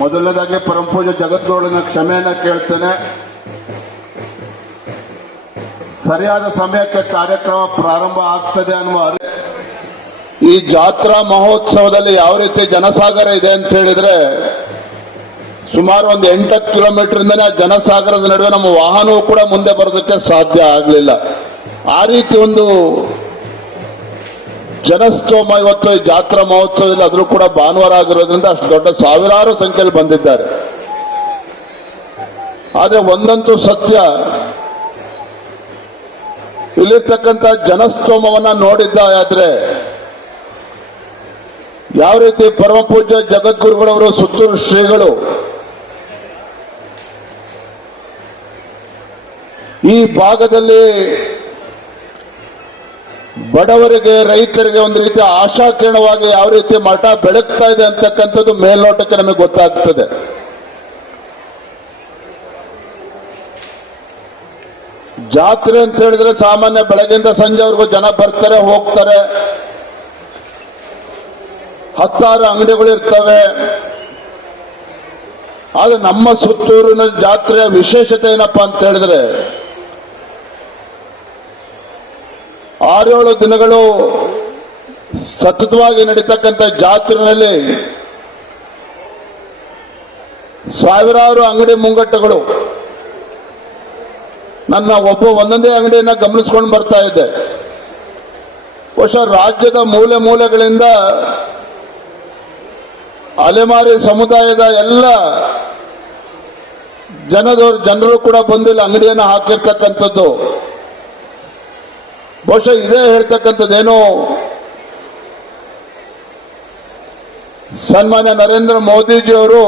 ಮೊದಲನೇದಾಗಿ ಪರಂಪೂಜ ಜಗದ್ಗುರುವಿನ ಕ್ಷಮೆಯನ್ನ ಕೇಳ್ತೇನೆ. ಸರಿಯಾದ ಸಮಯಕ್ಕೆ ಕಾರ್ಯಕ್ರಮ ಪ್ರಾರಂಭ ಆಗ್ತದೆ ಅನ್ನುವ ಈ ಜಾತ್ರಾ ಮಹೋತ್ಸವದಲ್ಲಿ ಯಾವ ರೀತಿ ಜನಸಾಗರ ಇದೆ ಅಂತ ಹೇಳಿದ್ರೆ, ಸುಮಾರು ಒಂದು ಎಂಟತ್ತು ಕಿಲೋಮೀಟರ್ ಇಂದನೇ ಜನಸಾಗರದ ನಡುವೆ ನಮ್ಮ ವಾಹನವೂ ಕೂಡ ಮುಂದೆ ಬರೋದಕ್ಕೆ ಸಾಧ್ಯ ಆಗಲಿಲ್ಲ. ಆ ರೀತಿ ಒಂದು ಜನಸ್ತೋಮ ಇವತ್ತು ಜಾತ್ರಾ ಮಹೋತ್ಸವದಲ್ಲಿ ಅದರೂ ಕೂಡ ಭಾನುವಾರ ಆಗಿರೋದ್ರಿಂದ ಅಷ್ಟು ದೊಡ್ಡ ಸಾವಿರಾರು ಸಂಖ್ಯೆಯಲ್ಲಿ ಬಂದಿದ್ದಾರೆ. ಆದ್ರೆ ಒಂದಂತೂ ಸತ್ಯ, ಇಲ್ಲಿರ್ತಕ್ಕಂಥ ಜನಸ್ತೋಮವನ್ನ ನೋಡಿದ್ದಾದ್ರೆ ಯಾವ ರೀತಿ ಪರಮ ಪೂಜ್ಯ ಜಗದ್ಗುರುಗಳವರು, ಸುತ್ತೂರು ಶ್ರೀಗಳು ಈ ಭಾಗದಲ್ಲಿ ಬಡವರಿಗೆ, ರೈತರಿಗೆ ಒಂದು ರೀತಿ ಆಶಾಕಿರಣವಾಗಿ ಯಾವ ರೀತಿ ಮಠ ಬೆಳಗ್ತಾ ಇದೆ ಅಂತಕ್ಕಂಥದ್ದು ಮೇಲ್ನೋಟಕ್ಕೆ ನಮಗೆ ಗೊತ್ತಾಗ್ತದೆ. ಜಾತ್ರೆ ಅಂತ ಹೇಳಿದ್ರೆ ಸಾಮಾನ್ಯ ಬೆಳಗಿಂದ ಸಂಜೆವರೆಗೂ ಜನ ಬರ್ತಾರೆ, ಹೋಗ್ತಾರೆ. ಹತ್ತಾರು ಅಂಗಡಿಗಳು ಇರ್ತವೆ. ಆದ್ರೆ ನಮ್ಮ ಸುತ್ತೂರಿನ ಜಾತ್ರೆಯ ವಿಶೇಷತೆ ಏನಪ್ಪಾ ಅಂತ ಹೇಳಿದ್ರೆ ಆರೇಳು ದಿನಗಳು ಸತತವಾಗಿ ನಡೀತಕ್ಕಂಥ ಜಾತ್ರೆಯಲ್ಲಿ ಸಾವಿರಾರು ಅಂಗಡಿ ಮುಂಗಟ್ಟುಗಳು. ನನ್ನ ಒಬ್ಬ ಒಂದೊಂದೇ ಅಂಗಡಿಯನ್ನ ಗಮನಿಸ್ಕೊಂಡು ಬರ್ತಾ ಇದ್ದೆ. ಬಹುಶಃ ರಾಜ್ಯದ ಮೂಲೆ ಮೂಲೆಗಳಿಂದ ಅಲೆಮಾರಿ ಸಮುದಾಯದ ಎಲ್ಲ ಜನದವರು ಜನರು ಕೂಡ ಬಂದು ಇಲ್ಲಿ ಅಂಗಡಿಯನ್ನು ಹಾಕಿರ್ತಕ್ಕಂಥದ್ದು. ಬಹುಶಃ ಇದೇ ಹೇಳ್ತಕ್ಕಂಥದ್ದೇನು? ಸನ್ಮಾನ್ಯ ನರೇಂದ್ರ ಮೋದಿಜಿಯವರು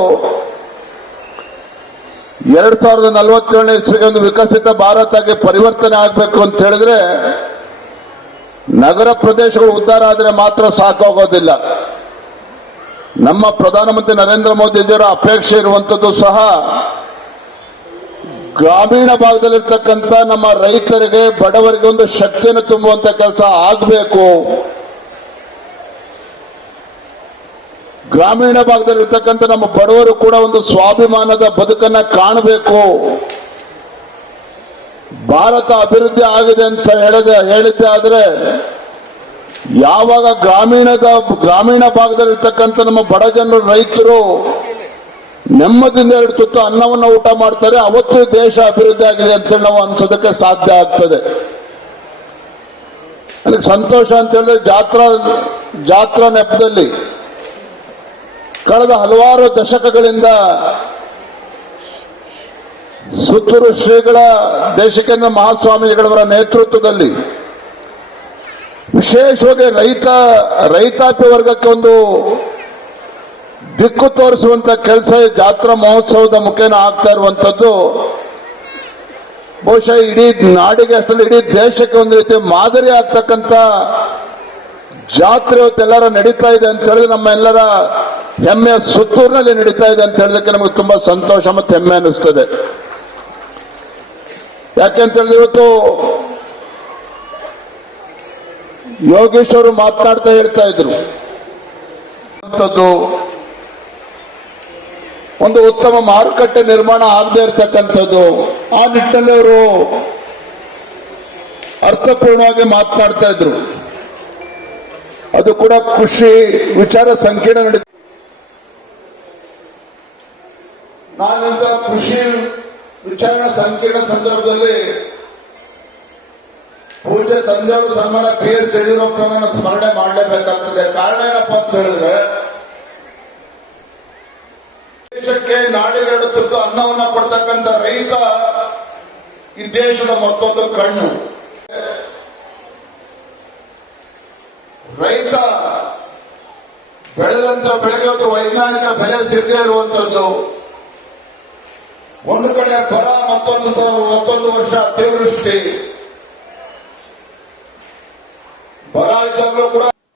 ಎರಡ್ ಸಾವಿರದ ನಲವತ್ತೇಳನೇ ಇಸ್ವಿಗೆ ಒಂದು ವಿಕಸಿತ ಭಾರತಕ್ಕೆ ಪರಿವರ್ತನೆ ಆಗಬೇಕು ಅಂತ ಹೇಳಿದ್ರೆ ನಗರ ಪ್ರದೇಶಗಳು ಉದ್ಧಾರ ಆದರೆ ಮಾತ್ರ ಸಾಕಾಗೋದಿಲ್ಲ ನಮ್ಮ ಪ್ರಧಾನಮಂತ್ರಿ ನರೇಂದ್ರ ಮೋದಿಜಿಯವರ ಅಪೇಕ್ಷೆ ಇರುವಂಥದ್ದು ಸಹ ಗ್ರಾಮೀಣ ಭಾಗದಲ್ಲಿರ್ತಕ್ಕಂಥ ನಮ್ಮ ರೈತರಿಗೆ, ಬಡವರಿಗೆ ಒಂದು ಶಕ್ತಿಯನ್ನು ತುಂಬುವಂತ ಕೆಲಸ ಆಗಬೇಕು. ಗ್ರಾಮೀಣ ಭಾಗದಲ್ಲಿರ್ತಕ್ಕಂಥ ನಮ್ಮ ಬಡವರು ಕೂಡ ಒಂದು ಸ್ವಾಭಿಮಾನದ ಬದುಕನ್ನ ಕಾಣಬೇಕು. ಭಾರತ ಅಭಿವೃದ್ಧಿ ಆಗಿದೆ ಅಂತ ಹೇಳದೆ, ಹೇಳಿದ್ದೆ ಆದ್ರೆ ಯಾವಾಗ ಗ್ರಾಮೀಣದ, ಗ್ರಾಮೀಣ ಭಾಗದಲ್ಲಿರ್ತಕ್ಕಂಥ ನಮ್ಮ ಬಡ ಜನರು, ರೈತರು ನೆಮ್ಮದಿಯಿಂದ ಎರಡು ತುತ್ತು ಅನ್ನವನ್ನು ಊಟ ಮಾಡ್ತಾರೆ, ಅವತ್ತು ದೇಶ ಅಭಿವೃದ್ಧಿ ಆಗಿದೆ ಅಂತ ನಾವು ಅನ್ಸೋದಕ್ಕೆ ಸಾಧ್ಯ ಆಗ್ತದೆ. ಅದಕ್ಕೆ ಸಂತೋಷ ಅಂತ ಹೇಳಿದ್ರೆ ಜಾತ್ರಾ ಜಾತ್ರಾ ನೆಪದಲ್ಲಿ ಕಳೆದ ಹಲವಾರು ದಶಕಗಳಿಂದ ಸುತ್ತೂರು ಶ್ರೀಗಳ ದೇಶಿಕೇಂದ್ರ ಮಹಾಸ್ವಾಮಿಗಳವರ ನೇತೃತ್ವದಲ್ಲಿ ವಿಶೇಷವಾಗಿ ರೈತ, ರೈತಾಪಿ ವರ್ಗಕ್ಕೆ ಒಂದು ದಿಕ್ಕು ತೋರಿಸುವಂತ ಕೆಲಸ ಜಾತ್ರಾ ಮಹೋತ್ಸವದ ಮುಖೇನ ಆಗ್ತಾ ಇರುವಂತದ್ದು. ಬಹುಶಃ ಇಡೀ ನಾಡಿಗೆ ಅಷ್ಟಲ್ಲಿ ಇಡೀ ದೇಶಕ್ಕೆ ಒಂದು ರೀತಿ ಮಾದರಿ ಆಗ್ತಕ್ಕಂಥ ಜಾತ್ರೆ ಎಲ್ಲರ ನಡೀತಾ ಇದೆ ಅಂತ ಹೇಳಿದ್ರೆ ನಮ್ಮ ಎಲ್ಲರ ಹೆಮ್ಮೆಯ ಸುತ್ತೂರಿನಲ್ಲಿ ನಡೀತಾ ಇದೆ ಅಂತ ಹೇಳಿದಕ್ಕೆ ನಮಗೆ ತುಂಬಾ ಸಂತೋಷ ಮತ್ತು ಹೆಮ್ಮೆ ಅನಿಸ್ತದೆ ಯಾಕೆಂತ ಹೇಳಿದ್ರೆ ಇವತ್ತು ಯೋಗೇಶ್ವರು ಮಾತನಾಡ್ತಾ ಹೇಳ್ತಾ ಇದ್ರು. ಅಂಥದ್ದು ಒಂದು ಉತ್ತಮ ಮಾರುಕಟ್ಟೆ ನಿರ್ಮಾಣ ಆಗದೆ ಇರತಕ್ಕಂಥದ್ದು, ಆ ನಿಟ್ಟಿನಲ್ಲಿ ಅವರು ಅರ್ಥಪೂರ್ಣವಾಗಿ ಮಾತನಾಡ್ತಾ ಇದ್ರು. ಅದು ಕೂಡ ಖುಷಿ ವಿಚಾರ ಸಂಕೀರ್ಣ ನಡೀತು ನಾನಿಂತ ಕೃಷಿ ವಿಚಾರ ಸಂಕೀರ್ಣ ಸಂದರ್ಭದಲ್ಲಿ ಪೂಜೆ ತಂದೆಯವರು ಸನ್ಮಾನ ಪಿ ಎಸ್ ಯಡಿಯೂರಪ್ಪನನ್ನ ಸ್ಮರಣೆ ಮಾಡಲೇಬೇಕಾಗ್ತದೆ. ಕಾರಣ ಏನಪ್ಪಾ ಅಂತ ಹೇಳಿದ್ರೆ ದೇಶಕ್ಕೆ ನಾಡಿಗೆರಡು ತುತ್ತು ಅನ್ನವನ್ನ ಕೊಡ್ತಕ್ಕಂಥ ರೈತ ಈ ದೇಶದ ಮತ್ತೊಂದು ಕಣ್ಣು. ರೈತ ಬೆಳೆದಂತ ಬೆಳೆಗೆ ಒಂದು ವೈಜ್ಞಾನಿಕ ಬೆಲೆ ಸಿಗದೇ ಇರುವಂತದ್ದು ಒಂದು ಕಡೆ ಬರ, ಮತ್ತೊಂದು ಮತ್ತೊಂದು ವರ್ಷ ಅತಿವೃಷ್ಟಿ. ಬರ ಇದ್ದಾಗಲೂ ಕೂಡ